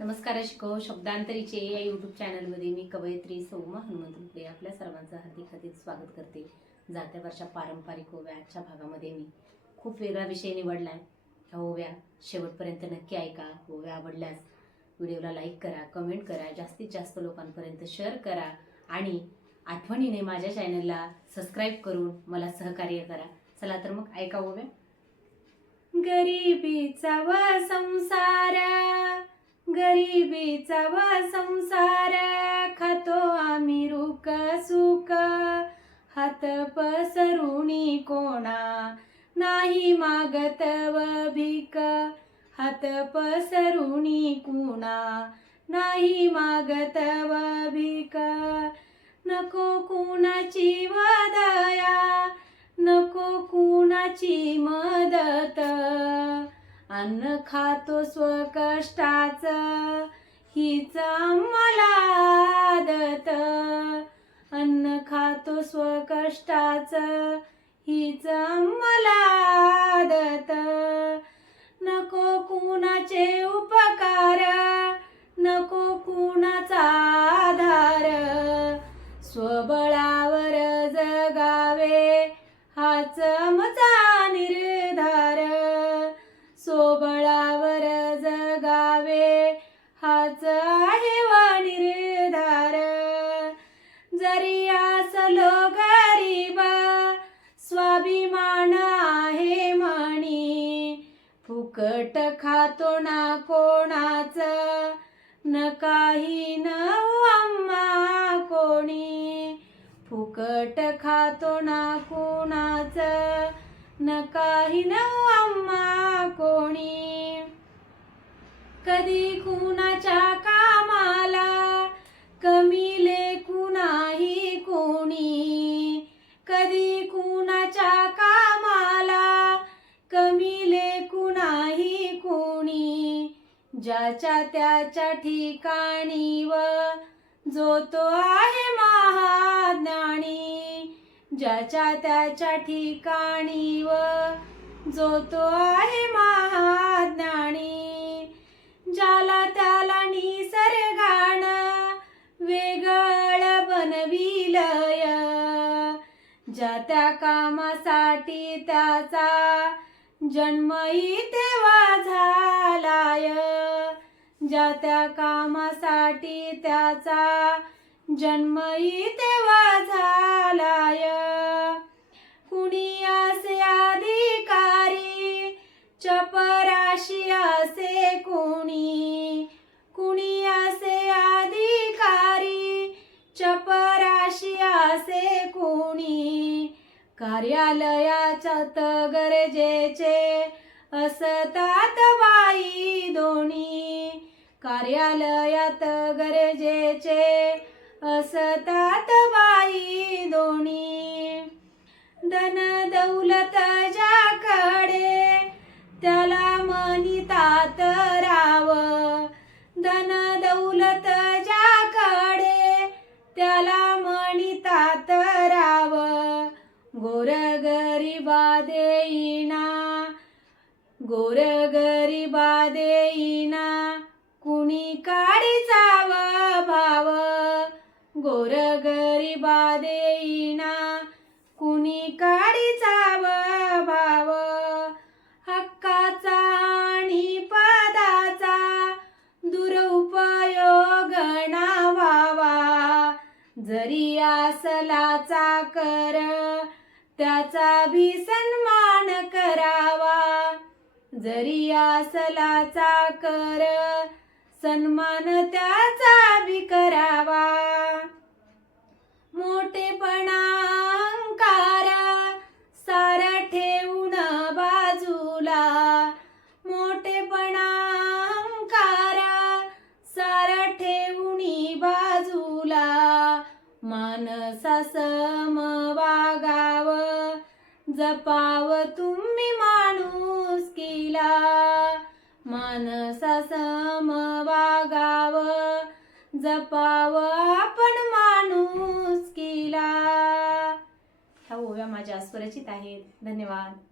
नमस्कार शिको शब्दांतरीचे या यूट्यूब चॅनलमध्ये मी कवयित्री सौमा हनुमंत मुकडे आपल्या सर्वांचं हार्दिक हार्दिक स्वागत करते. जात्या वर्षा पारंपरिक ओव्या आजच्या भागामध्ये मी. खूप वेगळा विषय निवडला आहे ह्या ओव्या शेवटपर्यंत नक्की ऐका. ओव्या आवडल्यास व्हिडिओला लाईक करा कमेंट करा जास्तीत जास्त लोकांपर्यंत शेअर करा आणि आठवणीने माझ्या चॅनलला सबस्क्राईब करून मला सहकार्य करा. चला तर मग ऐका ओव्या. गरिबीचा व संसार गरिबीचा व संसार खातो आम्ही रुक सुक हात पसरुणी कोणा नाही मागत व भीक. हात पसरुणी कुणा नाही मागत व भीक. नको कुणाची वदया नको कुणाची मदत. अन्न खातो स्वकष्टाच हीच मला आदत. अन्न खातो स्वकष्टाच हीच मला आदत. नको कुणाचे उपकार नको कुणाचा आधार. स्वबळावर जगावे हाच मचा जरी असलो गरीबा स्वाभिमान आहे म्हणी. फुकट खातो ना कोणाच न काही न अम्मा कोणी. फुकट खातो ना कोणाच न काही न अम्मा कोणी. कधी कुणाच्या ज्याच्या त्याच्या ठिकाणी व जो तो आहे महाज्ञानी ज्याच्या त्याच्या ठिकाणी व जो तो आहे महाज्ञानी ज्याला त्याला निसर्गाण वेगळ बनविलय ज्या त्या कामासाठी त्याचा जन्म इथे वा झालाय त्या त्या कामासाठी त्याचा जन्मही तेव्हा झालाय. कुणी असे अधिकारी चपराशी असे कुणी? कुणी असे अधिकारी चपराशी असे कुणी? कार्यालयाच्या गरजेचे असतात बाई दोन. कार्यालयात गरजेचे असतात बाई दोन्ही. धन दौलत ज्याकडे त्याला मनितात राव. धन दौलत ज्याकडे त्याला मनितात राव. गोरगरिबा देईना गोरगरिबा देई कुणी काडीचाव गोर गोरगरिबा देईना कुणी काडीचाव भाव. हक्काचा आणि पदाचा दुरुपयोग व्हावा जरी असलाचा कर त्याचा भी सन्मान करावा. जरी असलाचा कर सन्मान त्याचा बी करावा. मोठेपणा अहंकार सार ठेवून बाजूला. मोठेपणा अहंकार ठेवणी बाजूला. मानसा सम वागाव जपाव तुम्ही माणूस केला. मानसा सम वागाव जपाव आपण माणूस केला. ह्या ओव्या माझ्या स्वरचित आहेत. धन्यवाद.